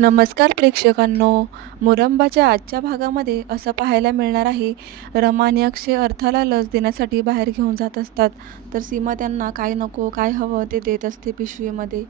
नमस्कार प्रेक्षकांनो. मोरंबाच्या आजच्या भागामध्ये असं पाहायला मिळणार आहे रमाने अक्षय अर्थाला लस देण्यासाठी बाहेर घेऊन जात असतात. तर सीमा त्यांना काय नको काय हवं ते देत असते पिशवीमध्ये.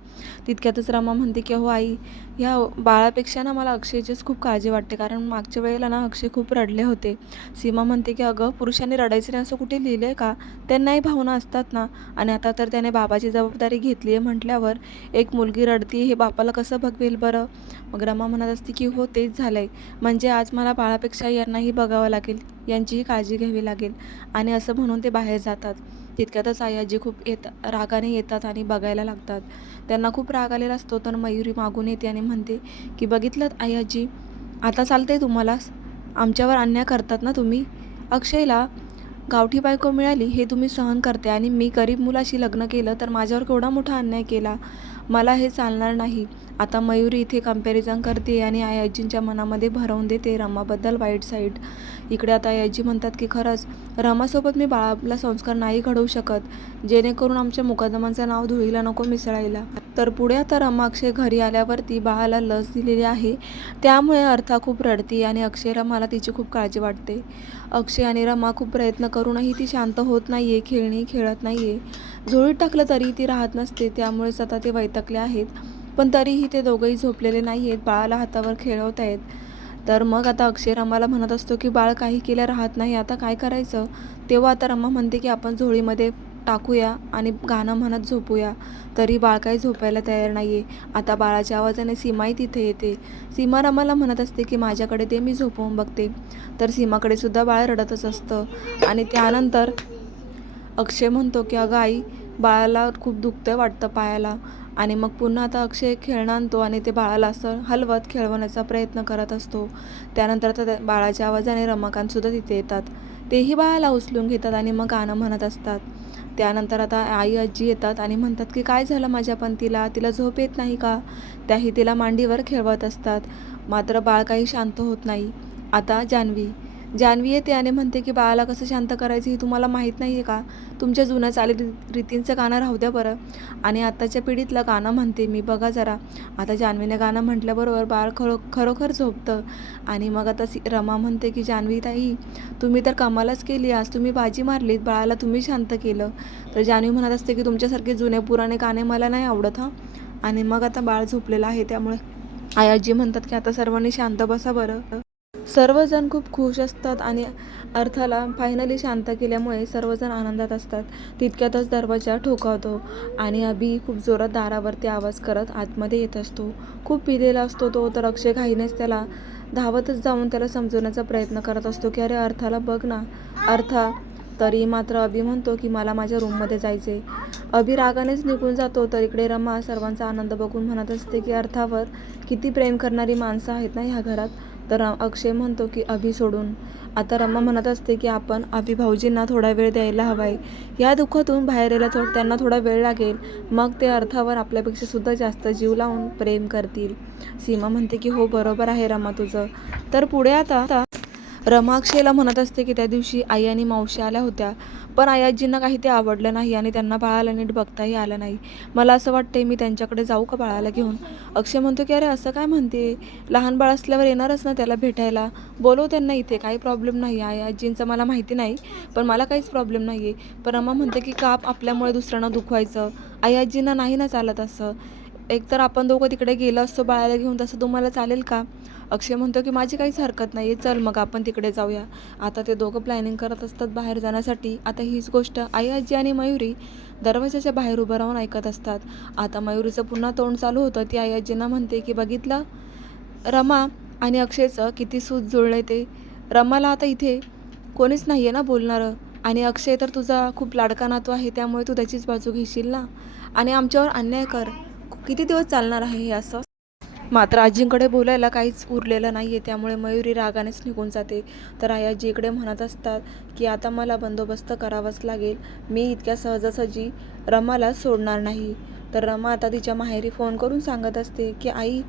तितक्यातच रमा म्हणते की हो आई ह्या बाळापेक्षा ना मला अक्षयचीच खूप काळजी वाटते कारण मागच्या वेळेला ना अक्षय खूप रडले होते. सीमा म्हणते की अगं पुरुषांनी रडायचं नाही असं कुठे लिहिलं आहे का? त्यांनाही भावना असतात ना. आणि आता तर त्याने बाबाची जबाबदारी घेतली आहे म्हटल्यावर एक मुलगी रडती हे बापाला कसं बघवेल बरं? मग रमा म्हणत असते की हो तेच झालं आहे म्हणजे आज मला बाळापेक्षा यांनाही बघावं लागेल. यांचीही काळजी घ्यावी लागेल. आणि असं म्हणून ते बाहेर जातात. तितक्यातच आयाजी खूप येत रागाने येतात आणि बघायला लागतात. त्यांना खूप राग आलेला असतो तर मयुरी मागून येते आणि म्हणते की बघितलं आयाजी आता चालतंय तुम्हाला? आमच्यावर अन्याय करतात ना तुम्ही? अक्षयला गावठी बायको मिळाली हे तुम्ही सहन करते आणि मी गरीब मुलाशी लग्न केलं तर माझ्यावर केवढा मोठा अन्याय केला? मला हे चालणार नाही. आता मयुरी इथे कंपॅरिझन करते आणि आयाजींच्या मनामध्ये भरवून देते रमाबद्दल वाईट साईड इकडे आता आयाजी म्हणतात की खरंच रमासोबत मी बाळाला संस्कार नाही घडवू शकत. जेणेकरून आमच्या मुकादमांचं नाव धुळीला नको मिसळायला. तर पुढे आता रमा अक्षय घरी आल्यावरती बाळाला लस दिलेली आहे. त्यामुळे अर्था खूप रडती आणि अक्षय रमाला तिची खूप काळजी वाटते. अक्षय आणि रमा खूप प्रयत्न करूनही ती शांत होत नाही आहे खेळणी खेळत नाही आहे झोळीत टाकलं तरी ती राहत नसते. त्यामुळेच आता ते वैतकले आहेत. पण तरीही ते दोघंही झोपलेले नाही आहेत बाळाला हातावर खेळवत आहेत. तर मग आता अक्षय रमाला म्हणत असतो की बाळ काही केल्या राहत नाही. आता काय करायचं? तेव्हा आता रमा म्हणते की आपण झोळीमध्ये टाकूया आणि गाणं म्हणत झोपूया. तरी बाळ काही झोपायला तयार नाही आहे आता बाळाच्या आवाजाने सीमाही तिथे येते. सीमा रमाला म्हणत असते की माझ्याकडे ते मी झोपवून बघते. तर सीमाकडे सुद्धा बाळ रडतच असतं. आणि त्यानंतर अक्षय म्हणतो की अगं आई बाळाला खूप दुखतं वाटतं पायाला. आणि मग पुन्हा आता अक्षय खेळणं आणतो आणि ते बाळाला असं हलवत खेळवण्याचा प्रयत्न करत असतो. त्यानंतर आता त्या बाळाच्या आवाजाने रमाकांतसुद्धा तिथे येतात. तेही बाळाला उचलून घेतात आणि मग गाणं म्हणत असतात. त्यानंतर आता आई आजी येतात आणि म्हणतात की काय झालं माझ्या पंतीला तिला झोप येत नाही का? त्याही तिला मांडीवर खेळवत असतात. मात्र बाळ काही शांत होत नाही. आता जान्हवी जान्हवी येते आणि म्हणते की बाळाला कसं शांत करायचं हे तुम्हाला माहीत नाही आहे का? तुमच्या जुन्या चाली रीतींचं गाणं राहू द्या बरं. आणि आत्ताच्या पिढीतलं गाणं म्हणते मी बघा जरा. आता जान्हवीने गाणं म्हटल्याबरोबर बाळ खरो खरोखर झोपतं. आणि मग आता सी रमा म्हणते की जान्हवी ताई तुम्ही तर कमालच केली आज तुम्ही बाजी मारलीत बाळाला तुम्ही शांत केलं. तर जान्हवी म्हणत असते की तुमच्यासारखे जुने पुराणे गाणे मला नाही आवडत हां. आणि मग आता बाळ झोपलेलं आहे त्यामुळे आयाजी म्हणतात की आता सर्वांनी शांत बसा बरं. सर्वजण खूप खुश असतात आणि अर्थाला फायनली शांत केल्यामुळे सर्वजण आनंदात असतात. तितक्यातच दरवाजा ठोकावतो आणि अभि खूप जोरात दारावरती आवाज करत आतमध्ये येत असतो. खूप पिलेला असतो तो तर अक्षय घाईनेच त्याला धावतच जाऊन त्याला समजवण्याचा प्रयत्न करत असतो की अरे अर्थाला बघ ना. अर्था तरी मात्र अभि म्हणतो की मला माझ्या रूममध्ये जायचे अभि रागानेच निघून जातो तर इकडे रमा सर्वांचा आनंद बघून म्हणत असते की अर्थावर किती प्रेम करणारी माणसं आहेत ना ह्या घरात. तर अक्षय म्हणतो की अभि सोडून. आता रमा म्हणत असते की आपण अभि भाऊजींना थोडा वेळ द्यायला हवा आहे या दुःखातून बाहेर यायला थोड त्यांना थोडा वेळ लागेल. मग ते अर्थावर आपल्यापेक्षा सुद्धा जास्त जीव लावून प्रेम करतील. सीमा म्हणते की हो बरोबर आहे रमा तुझं. तर पुढे आता रमाक्षेला म्हणत असते की त्या दिवशी आई आणि मावशी आल्या होत्या. पण आयाजींना काही ते आवडलं नाही आणि त्यांना बाळाला नीट बघताही आलं नाही. मला असं वाटते मी त्यांच्याकडे जाऊ का बाळाला घेऊन? अक्षय म्हणतो की अरे असं काय म्हणते? लहान बाळ असल्यावर येणारच ना त्याला भेटायला. बोलव त्यांना इथे काही प्रॉब्लेम नाही. आहे आजींचं मला माहिती नाही पण मला काहीच प्रॉब्लेम नाही आहे पण अम्मा म्हणते की काप आपल्यामुळे दुसऱ्यांना दुखवायचं. आई आजींना नाही ना चालत असं. एकतर आपण दोघं तिकडे गेलो असतो बाळाला घेऊन तसं तुम्हाला चालेल का? अक्षय म्हणतो की माझी काहीच हरकत नाही आहे चल मग आपण तिकडे जाऊया. आता ते दोघं प्लॅनिंग करत असतात बाहेर जाण्यासाठी. आता हीच गोष्ट आई आजी आणि मयुरी दरवाजाच्या बाहेर उभं राहून ऐकत असतात. आता मयुरीचं पुन्हा तोंड चालू होतं. ती आई आजींना म्हणते की बघितलं? रमा आणि अक्षयचं किती सूत जुळलं ते. रमाला आता इथे कोणीच नाही आहे ना बोलणारं. आणि अक्षय तर तुझा खूप लाडका नातू आहे त्यामुळे तू त्याचीच बाजू घेशील ना? आणि आमच्यावर अन्याय कर. किती दिवस चालणार आहे हे असं? मात्र आजींकडे बोलायला काहीच उरलेलं नाही आहे त्यामुळे मयुरी रागानेच निघून जाते. तर आई आजी इकडे म्हणत असतात की आता मला बंदोबस्त करावाच लागेल. मी इतक्या सहजासहजी रमाला सोडणार नाही. तर रमा आता तिच्या माहेरी फोन करून सांगत असते की आई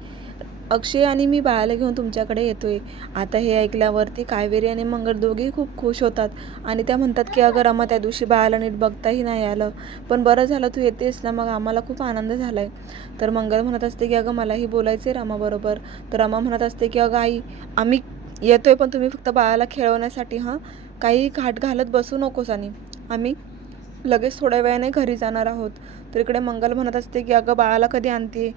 अक्षय आणि मी बाळाला घेऊन तुमच्याकडे येतोय. आता हे ऐकल्यावरती कावेरी आणि मंगल दोघेही खूप खुश होतात आणि त्या म्हणतात की अगं रमा त्या दिवशी बाळाला नीट बघताही नाही आलं. पण बरं झालं तू येतेस ना मग आम्हाला खूप आनंद झाला आहे तर मंगल म्हणत असते की अगं मलाही बोलायचं आहे रमाबरोबर तर रमा म्हणत असते की अगं आई आम्ही येतोय पण तुम्ही फक्त बाळाला खेळवण्यासाठी हां? काही घाट घालत बसू नकोस आणि. आम्ही लगेच थोड्या वेळाने घरी जाणार आहोत. तर इकडे मंगल म्हणत असते की अगं बाळाला कधी आणते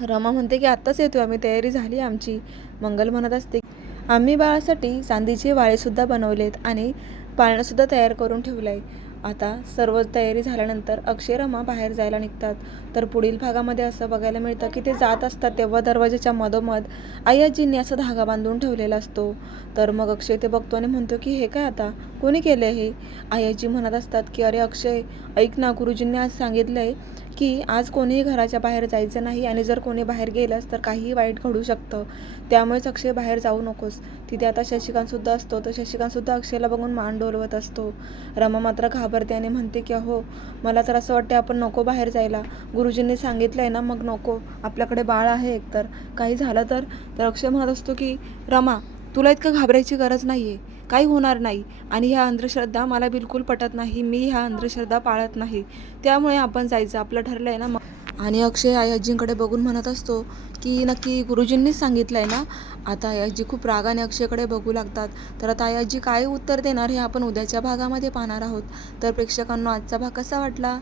रमा म्हणते की आत्ताच येतो आम्ही तयारी झाली आमची. मंगल म्हणत असते. आम्ही बाळासाठी चांदीचे वाळेसुद्धा बनवलेत आणि पाळणंसुद्धा तयार करून ठेवलं आहे आता सर्व तयारी झाल्यानंतर अक्षय रमा बाहेर जायला निघतात. तर पुढील भागामध्ये असं बघायला मिळतं की ते जात असतात तेव्हा दरवाजाच्या मधोमध आयाजींनी असा धागा बांधून ठेवलेला असतो. तर मग अक्षय ते बघतो आणि म्हणतो की हे काय आता? कोणी केलं हे? आयाजी म्हणत असतात की अरे अक्षय ऐक ना गुरुजींनी आज सांगितलं आहे की आज कोणीही घराच्या बाहेर जायचं नाही आणि जर कोणी बाहेर गेलंस तर काहीही वाईट घडू शकतं. त्यामुळेच अक्षय बाहेर जाऊ नकोस. तिथे आता शशिकांतसुद्धा असतो. तर शशिकांतसुद्धा अक्षयला बघून मान डोलवत असतो. रमा मात्र घाबरते आणि म्हणते की अहो मला तर असं वाटते आपण नको बाहेर जायला. गुरुजींनी सांगितलं आहे ना मग नको. आपल्याकडे बाळ आहे एकतर. काही झालं तर? तर अक्षय म्हणत असतो की रमा तुला इतकं घाबरायची गरज नाही आहे काही होणार नाही. आणि ह्या अंधश्रद्धा मला बिलकुल पटत नाही. मी ह्या अंधश्रद्धा पाळत नाही. त्यामुळे आपण जायचं. आपलं ठरलं आहे ना मग. आणि अक्षय आयाजींकडे बघून म्हणत असतो की नक्की गुरुजींनीच सांगितलं आहे ना? आता आयाजी खूप रागाने अक्षयकडे बघू लागतात. तर आता आयाजी काय उत्तर देणार हे आपण उद्याच्या भागामध्ये पाहणार आहोत. तर प्रेक्षकांना आजचा भाग कसा वाटला?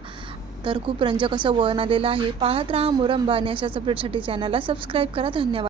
तर खूप रंजक असं वळण आलेलं आहे. पाहत राहा मुरंबा आणि अशाच अपडेटसाठी चॅनलला सबस्क्राईब करा. धन्यवाद.